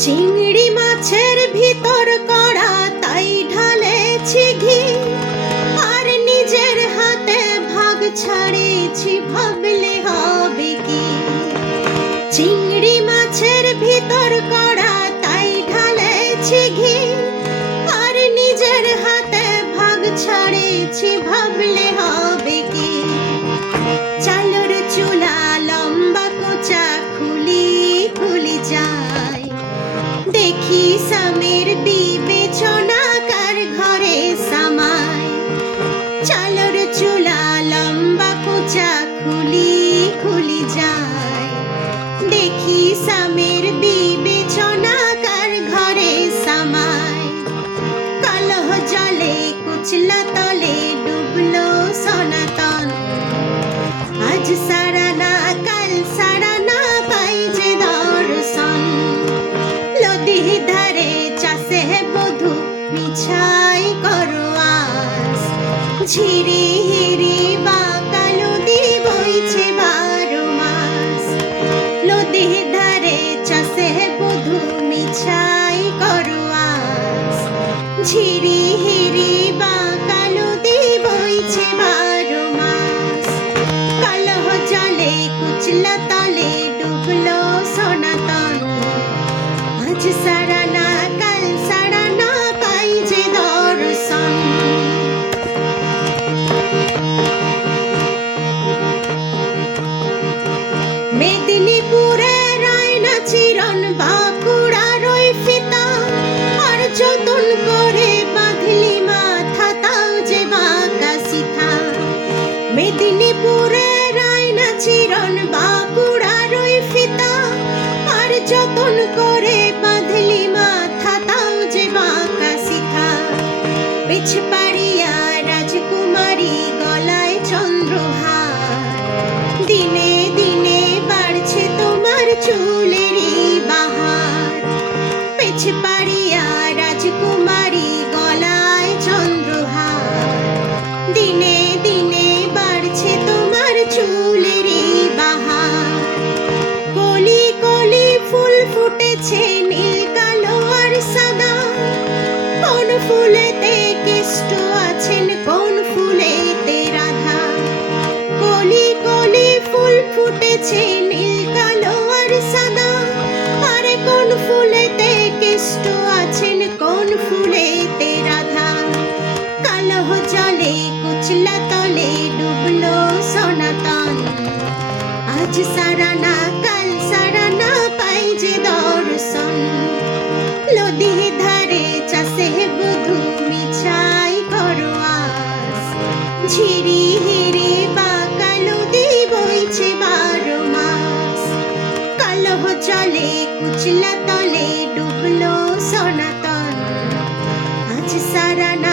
চিংড়ি মাছের ভিতর কড়া তাই ঢালেছি ঘি, আর নিজের হাতে ভাগ ছাড়েছি ভাবলে হবে কি। চিংড়ি মাছের ভিতর কড়া তাই ঢালেছি ঘি, আর নিজের হাতে ভাগ ছাড়েছি ভাবলে হবে কি। চালের চুলা লম্বা কোচা খুলি খুলি যায়, দেখি স্বামীর বিবেচনা কার ঘরে সামায়। চালের চুলা লম্বা কোচা খুলি খুলি যায়, দেখি স্বামীর বিবেচনা কার ঘরে সামায়। কলহ জলে কুচলা তলে ডুবলো সনাতন, আজ সারা না কাল সারা না পাই যে দর্শন। নদীর ধারে চাষে বধূ মিছাই করো আস, ঝিরি হিরি বাঁকা নদী বইছে 12 মাস। নদীর ধারে চাষে বধূ মিছাই করো আস, ঝিরি হিরি বাঁকা নদী বইছে 12 মাস। কলহ জলে কুচলা তলে ডুবলো সনাতন, আজ সারা না কাল সারা না পাই যে দর্শন। মেদিনীপুরে রায়না চিরন বাঁকুড়ার ওই ফিতা, আর যতন করে বাঁধলি মাথা তাও যে বাঁকা সিথা। মেদিনীপুরে রায়না চিরন বাঁকুড়ার ওই ফিতা, আর যতন করে বাঁধলি মাথা তাও যে বাঁকা সিথা। পিছ পাড়িয়া রাজকুমারী গলায় চন্দ্রহার, দিনে দিনে বাড়ছে তোমার চুলেরই বাহার। পিছ পাড়িয়া রাজকুমারী গলায় চন্দ্রহার, দিনে দিনে বাড়ছে তোমার চুলেরই বাহার। কলি কলি ফুল ফুটেছে নীল কালো আর সাদা, কোন ফুলেতে কেষ্ট আছেন কোন ফুলেতে রাধা। কলি কলি ফুল ফুটেছে নীল কালো আর সাদা, আর কোন ফুলেতে কেষ্ট আছেন কোন ফুলেতে রাধা। কলহ জলে কুচলা তলে ডুবলো সনাতন, আজ সারা না কাল সারা না পাই যে দর্শন। নদীর ধারে চাষে বধূ মিছাই করো আস, ঝিরি হিরি বাঁকা নদী বইছে 12 মাস। কলহ জলে কুচলা তলে ডুবলো সনাতন, আজ সারা না